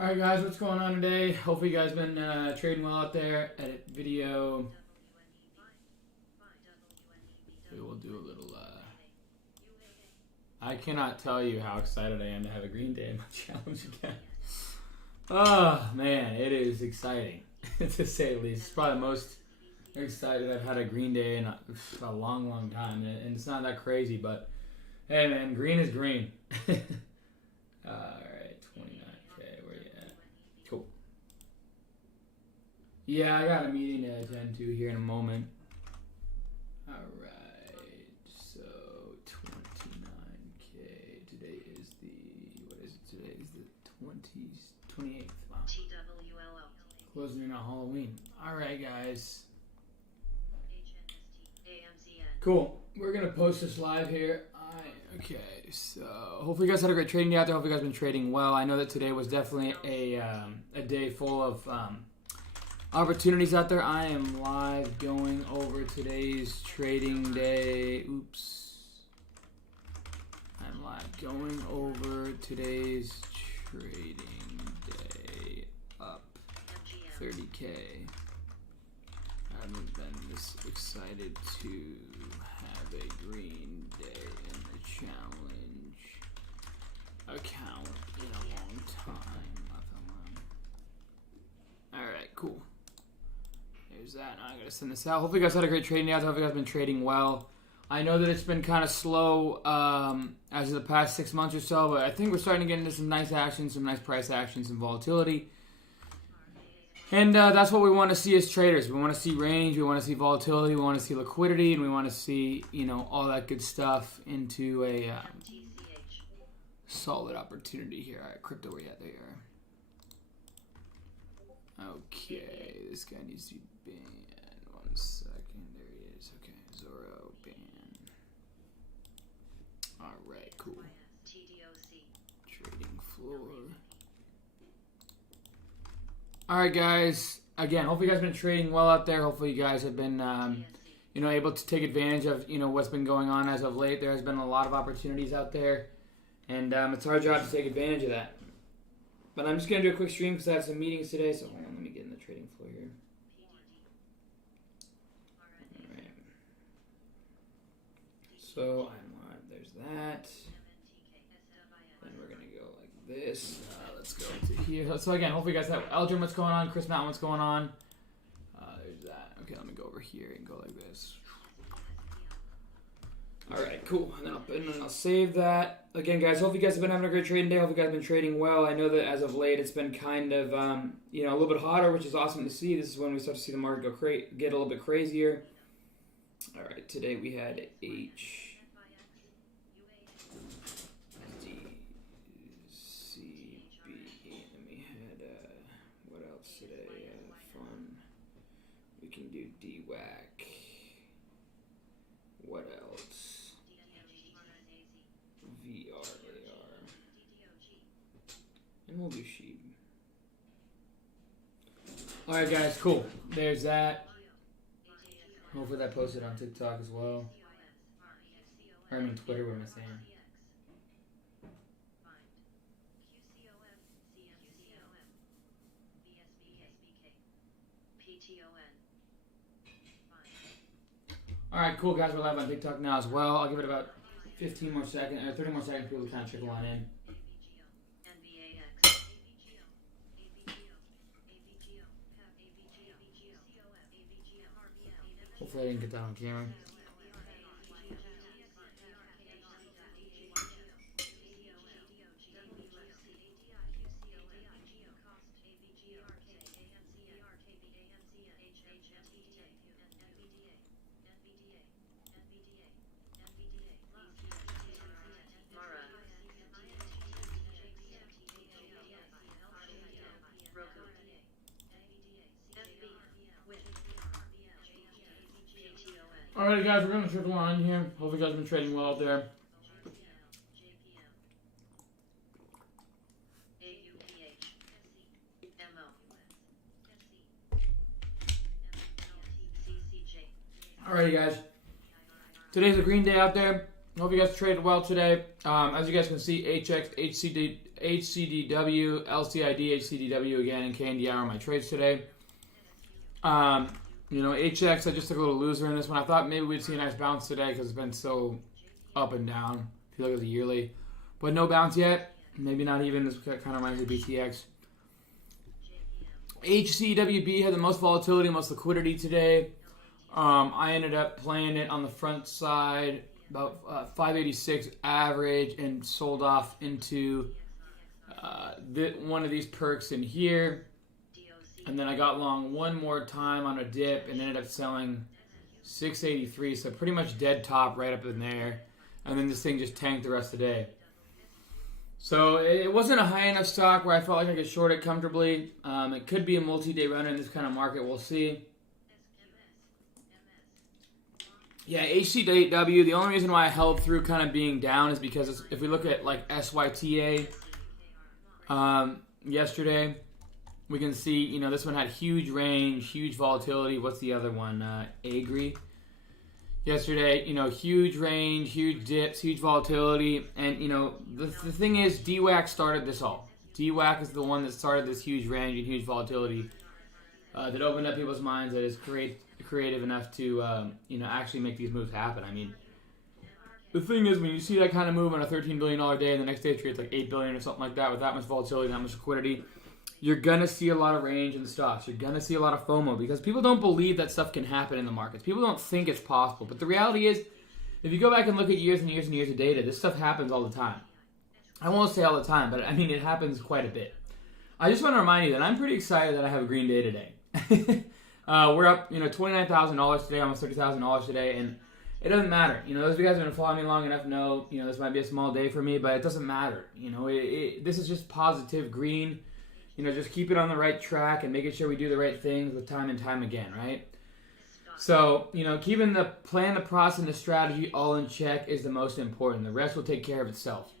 Alright guys, what's going on today? Hopefully you guys been trading well out there. Edit video. We will do a little I cannot tell you how excited I am to have a green day in my challenge again. Oh man, it is exciting to say the least. It's probably the most excited I've had a green day in a long time, and it's not that crazy, but hey man, green is green. Alright, 29K, where you at? Cool. Yeah, I got a meeting to attend to here in a moment. Alright, so 29K. Today is the, what is it? Today is the 28th. Wow. Closing in on Halloween. Alright, guys. Cool. We're going to post this live here. Okay, so hopefully you guys had a great trading day out there. Hopefully you guys have been trading well. I know that today was definitely a day full of opportunities out there. I am live going over today's trading day. Oops. I'm live going over today's trading day up 30K. I haven't been this excited to have a green day in the challenge account in a long time. Alright, cool. There's that. Now I gotta send this out. Hopefully you guys had a great trading day. I hope you guys have been trading well. I know that it's been kind of slow as of the past 6 months or so, but I think we're starting to get into some nice action, some nice price action, some volatility. And that's what we want to see as traders. We want to see range, we want to see volatility, we want to see liquidity, and we want to see, you know, all that good stuff into a solid opportunity here. All right, crypto, where you at? There you are. Okay, this guy needs to be banned. 1 second, there he is. Okay, Zoro ban. All right, cool. Trading floor. Alright guys, again, hopefully you guys have been trading well out there. Hopefully you guys have been, you know, able to take advantage of, you know, what's been going on as of late. There has been a lot of opportunities out there, and it's our job to take advantage of that. But I'm just going to do a quick stream because I have some meetings today, so hold on, let me get in the trading floor here. Alright. So, I'm live, there's that. Then we're going to go like this. Let's go to here. So again, hopefully you guys have Eldrin, what's going on? Chris Mountain, what's going on? There's that. Okay, let me go over here and go like this. Alright, cool. And then I'll save that. Again, guys, hope you guys have been having a great trading day. Hope you guys have been trading well. I know that as of late, it's been kind of, you know, a little bit hotter, which is awesome to see. This is when we start to see the market get a little bit crazier. Alright, today we had H. DWAC. What else? VRAR. And we'll do sheep. Alright guys, cool. There's that. Hopefully that posted on TikTok as well. Or I mean Twitter, what am I saying? Alright, cool guys, we're live on TikTok now as well. I'll give it about 15 more seconds, or 30 more seconds for people to kind of trickle on in. Hopefully I didn't get that on camera. Alright guys, we're going to trickle on here. Hope you guys have been trading well out there. Alrighty guys, today's a green day out there. Hope you guys traded well today. As you guys can see, HCD HCDW, LCID, HCDW again, and KNDR are my trades today. HX, I just took a little loser in this one. I thought maybe we'd see a nice bounce today because it's been so up and down if you look at the yearly. But no bounce yet. Maybe not even. This kind of reminds me of BTX. HCWB had the most volatility, most liquidity today. I ended up playing it on the front side, about 586 average, and sold off into one of these perks in here. And then I got long one more time on a dip and ended up selling 683. So pretty much dead top right up in there. And then this thing just tanked the rest of the day. So it wasn't a high enough stock where I felt like I could short it comfortably. It could be a multi-day runner in this kind of market. We'll see. Yeah, HCW, the only reason why I held through kind of being down is because if we look at like SYTA yesterday, we can see, this one had huge range, huge volatility. What's the other one? Agri. Yesterday, huge range, huge dips, huge volatility. And, the thing is, DWAC started this all. DWAC is the one that started this huge range and huge volatility that opened up people's minds, that is creative enough to, actually make these moves happen. I mean, the thing is, when you see that kind of move on a $13 billion day and the next day it trades like $8 billion or something like that with that much volatility, that much liquidity, you're going to see a lot of range in the stocks. You're going to see a lot of FOMO because people don't believe that stuff can happen in the markets. People don't think it's possible. But the reality is, if you go back and look at years and years and years of data, this stuff happens all the time. I won't say all the time, but it happens quite a bit. I just want to remind you that I'm pretty excited that I have a green day today. We're up, $29,000 today, almost $30,000 today, and it doesn't matter. Those of you guys who have been following me long enough know, this might be a small day for me, but it doesn't matter. This is just positive green. Just keep it on the right track and making sure we do the right things with time and time again, right? So, keeping the plan, the process, and the strategy all in check is the most important. The rest will take care of itself.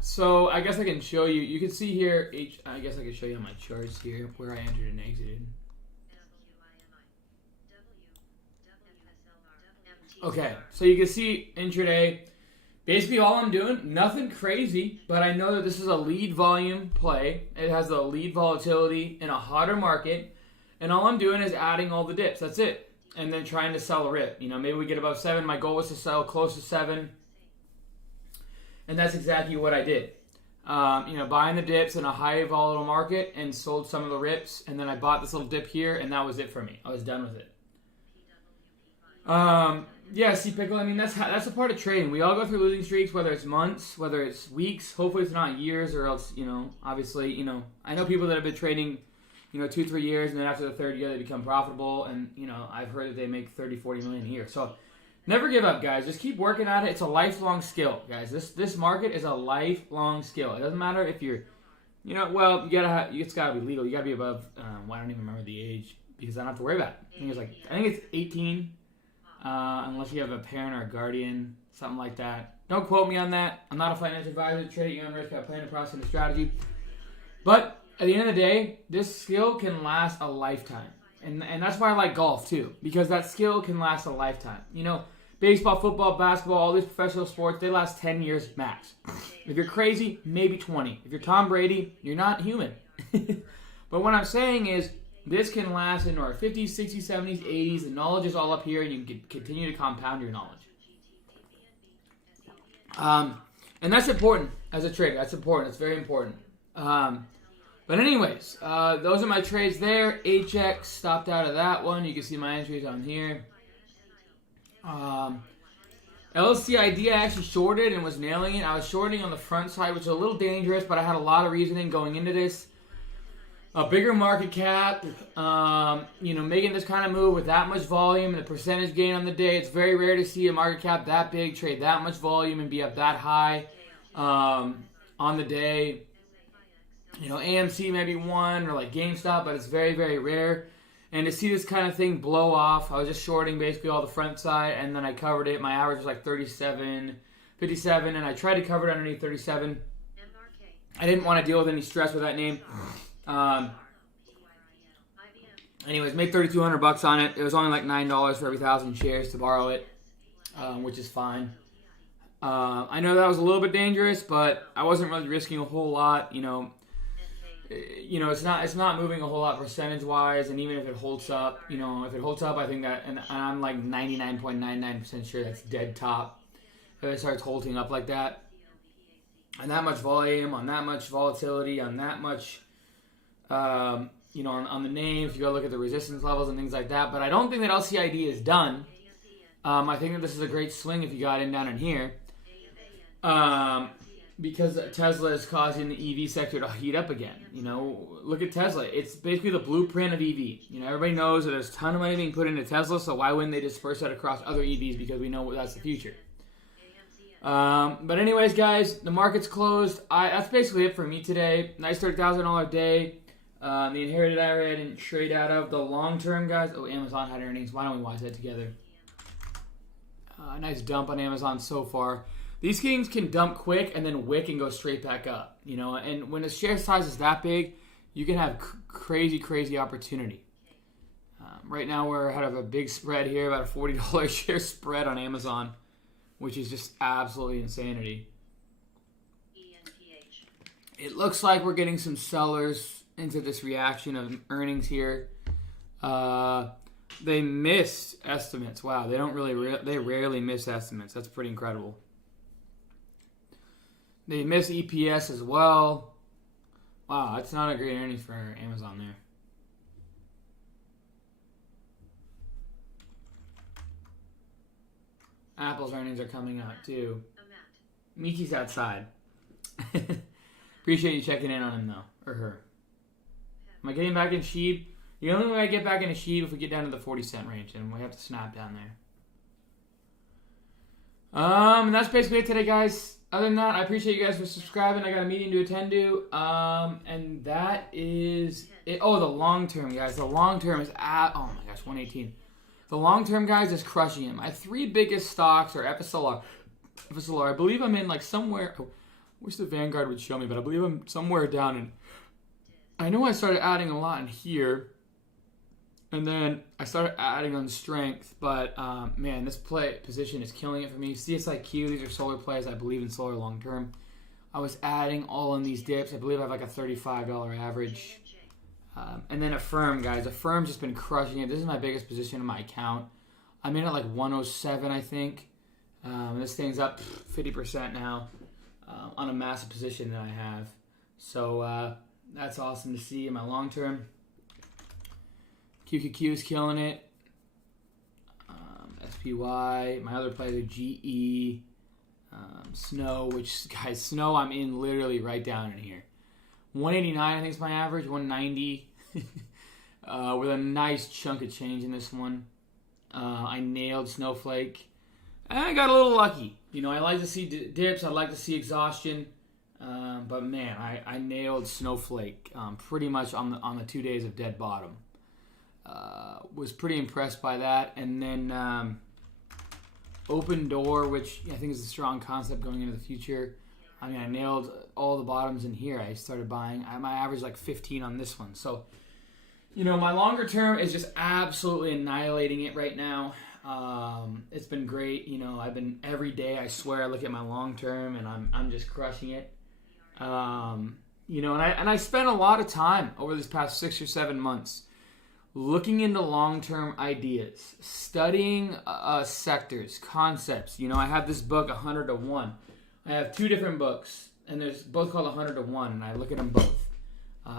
So I guess I can show you. You can see here, I guess I can show you on my charts here where I entered and exited. Okay, so you can see intraday. Basically, all I'm doing, nothing crazy, but I know that this is a lead volume play. It has the lead volatility in a hotter market, and all I'm doing is adding all the dips. That's it. And then trying to sell a rip. Maybe we get above 7. My goal was to sell close to 7, and that's exactly what I did. Buying the dips in a high volatile market and sold some of the rips, and then I bought this little dip here, and that was it for me. I was done with it. See, Pickle, that's a part of trading. We all go through losing streaks, whether it's months, whether it's weeks. Hopefully it's not years, or else, obviously, I know people that have been trading, 2-3 years, and then after the third year they become profitable, and, I've heard that they make 30-40 million a year. So never give up, guys. Just keep working at it. It's a lifelong skill, guys. This market is a lifelong skill. It doesn't matter if you're, it's got to be legal. You got to be above, I don't even remember the age, because I don't have to worry about it. I think it's 18. Unless you have a parent or a guardian, something like that. Don't quote me on that. I'm not a financial advisor. Trade at your own risk. I plan a process and a strategy. But at the end of the day, this skill can last a lifetime. And that's why I like golf too, because that skill can last a lifetime. Baseball, football, basketball, all these professional sports, they last 10 years max. If you're crazy, maybe 20. If you're Tom Brady, you're not human. But what I'm saying is, this can last into our 50s, 60s, 70s, 80s. The knowledge is all up here, and you can continue to compound your knowledge. And that's important as a trader. That's important. It's very important. But anyways, those are my trades there. HX stopped out of that one. You can see my entries on here. LCID I actually shorted and was nailing it. I was shorting on the front side, which is a little dangerous, but I had a lot of reasoning going into this. A bigger market cap, making this kind of move with that much volume and the percentage gain on the day. It's very rare to see a market cap that big trade that much volume and be up that high on the day. AMC maybe one, or like GameStop, but it's very, very rare. And to see this kind of thing blow off, I was just shorting basically all the front side, and then I covered it. My average was like 37, 57, and I tried to cover it underneath 37. I didn't want to deal with any stress with that name. Anyways, made $3,200 on it. It was only like $9 for every 1,000 shares to borrow it. which is fine. I know that was a little bit dangerous, but I wasn't really risking a whole lot. It's not moving a whole lot percentage wise, and even if it holds up, I think that, and I'm like 99.99% sure that's dead top. If it starts holding up like that, and that much volume, on that much volatility, on that much, on the names, you gotta look at the resistance levels and things like that. But I don't think that LCID is done. I think that this is a great swing if you got in down in here. Because Tesla is causing the EV sector to heat up again. Look at Tesla. It's basically the blueprint of EV. Everybody knows that there's a ton of money being put into Tesla, so why wouldn't they disperse that across other EVs? Because we know that's the future. But anyways, guys, the market's closed. That's basically it for me today. Nice $30,000 day. The inherited IRA I didn't trade out of. The long-term, guys. Oh, Amazon had earnings. Why don't we watch that together? Nice dump on Amazon so far. These things can dump quick and then wick and go straight back up, and when the share size is that big, you can have crazy opportunity. Right now we're ahead of a big spread here, about a $40 share spread on Amazon, which is just absolutely insanity. It looks like we're getting some sellers into this reaction of earnings here. They missed estimates. Wow, they rarely miss estimates. That's pretty incredible. They miss EPS as well. Wow, that's not a great earnings for Amazon there. Apple's earnings are coming out too. Michi's outside. Appreciate you checking in on him though, or her. Am I getting back in Sheeb? The only way I get back into Sheeb if we get down to the 40-cent range, and we have to snap down there. And that's basically it today, guys. Other than that, I appreciate you guys for subscribing. I got a meeting to attend to. And that is it. Oh, the long term, guys. The long term is at, oh my gosh, 118. The long term, guys, is crushing it. My three biggest stocks are FSLR. I believe I'm in like somewhere. I wish the Vanguard would show me, but I believe I'm somewhere down in. I know I started adding a lot in here. And then I started adding on strength, but man, this position is killing it for me. CSIQ, these are solar plays. I believe in solar long term. I was adding all in these dips. I believe I have like a $35 average. And then Affirm, guys. Affirm's just been crushing it. This is my biggest position in my account. I'm in at like 107, I think. This thing's up 50% now on a massive position that I have. So that's awesome to see in my long term. QQQ is killing it. SPY. My other plays are GE. Snow, which, guys, Snow I'm in literally right down in here. 189, I think is my average. 190. With a nice chunk of change in this one. I nailed Snowflake. And I got a little lucky. I like to see dips. I like to see exhaustion. But, man, I nailed Snowflake pretty much on the 2 days of dead bottom. Was pretty impressed by that. And then Open Door, which I think is a strong concept going into the future. I mean, I nailed all the bottoms in here. I started buying. My average like 15 on this one. So, my longer term is just absolutely annihilating it right now. It's been great. I've been every day. I swear I look at my long term and I'm just crushing it. And I spent a lot of time over this past 6 or 7 months looking into long-term ideas, studying sectors, concepts. I have this book, 100 to 1. I have 2 different books, and there's both called 100 to 1, and I look at them both.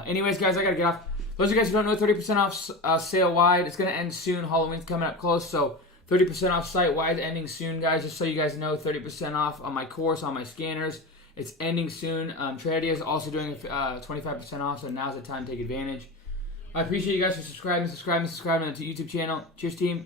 Anyways, guys, I got to get off. Those of you guys who don't know, 30% off sale-wide. It's going to end soon. Halloween's coming up close, so 30% off site-wide ending soon, guys. Just so you guys know, 30% off on my course, on my scanners. It's ending soon. Tradia is also doing 25% off, so now's the time to take advantage. I appreciate you guys for subscribing to the YouTube channel. Cheers, team.